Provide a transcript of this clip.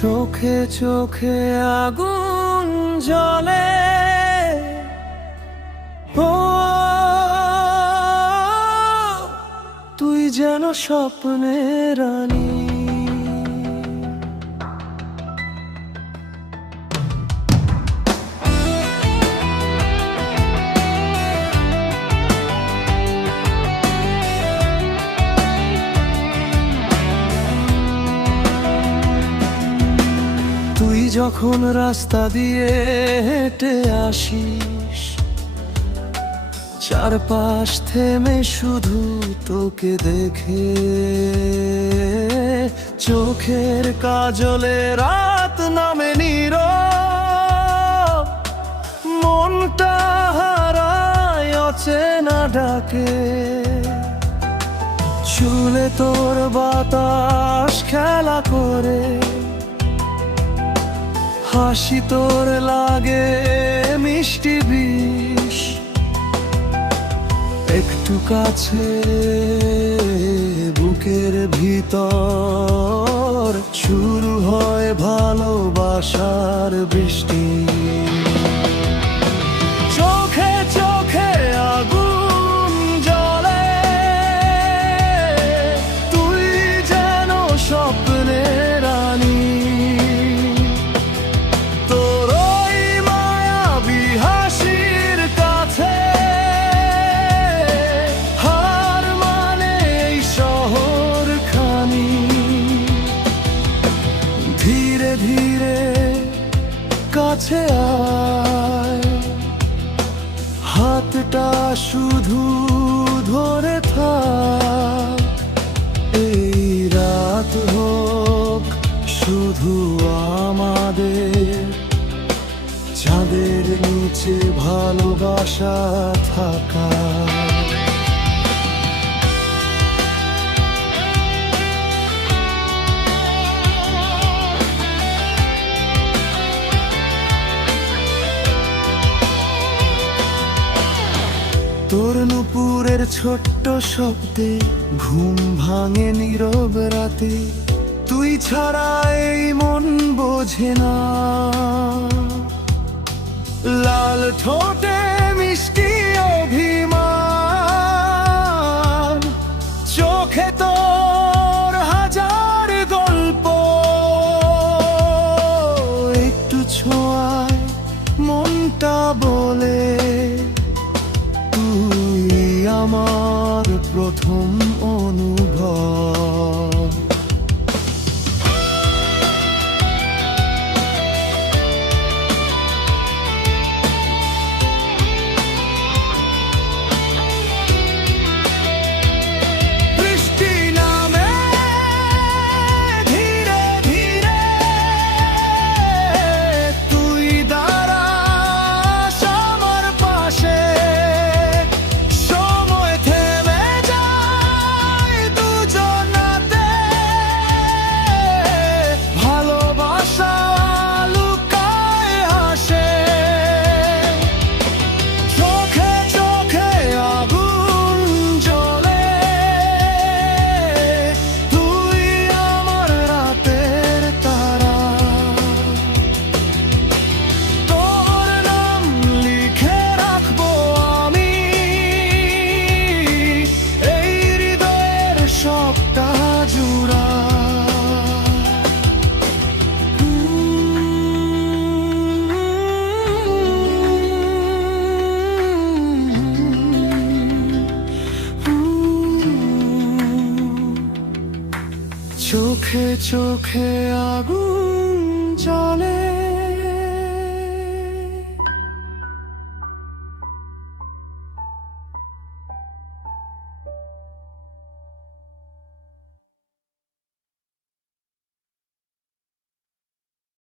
চোখে চোখে আগুন জ্বলে, ও তুই যেন স্বপ্নের রানী। তুই যখন রাস্তা দিয়ে হেঁটে আসিস, চারপাশ থেমে শুধু তোকে দেখে, চোখের কাজলে রাত নামে নীরব, মনটা হারায় অচেনা ডাকে। চুলে তোর বাতাস খেলা করে, হাসি তোর লাগে মিষ্টি বিষ। একটু কাছে বুকের ভিতর শুরু হয় ভালোবাসার বৃষ্টি। চোখে চোখে আগুন জ্বলে, তুই যেন স্বপ্নের রানী। ধীরে ধীরে কাছে আয়, হাতটা শুধু ধরে থাক। এই রাত হোক শুধু আমাদের, চাঁদের নিচে ভালোবাসা থাকা। তোর নুপুরের ছোট্ট শব্দে ঘুম ভাঙে নীরব রাতে। তুই ছাড়া এই মন বোঝে না, লাল ঠোঁটে মিষ্টি অভিমান, চোখে তোর হাজার গল্প। একটু ছোঁয়ায় মনটা বলে, আমার প্রথম অনুভব। বৃষ্টি নামে ধীরে ধীরে, তুই দাঁড়াস আমার পাশে। চোখে চোখে আগুন জ্বলে।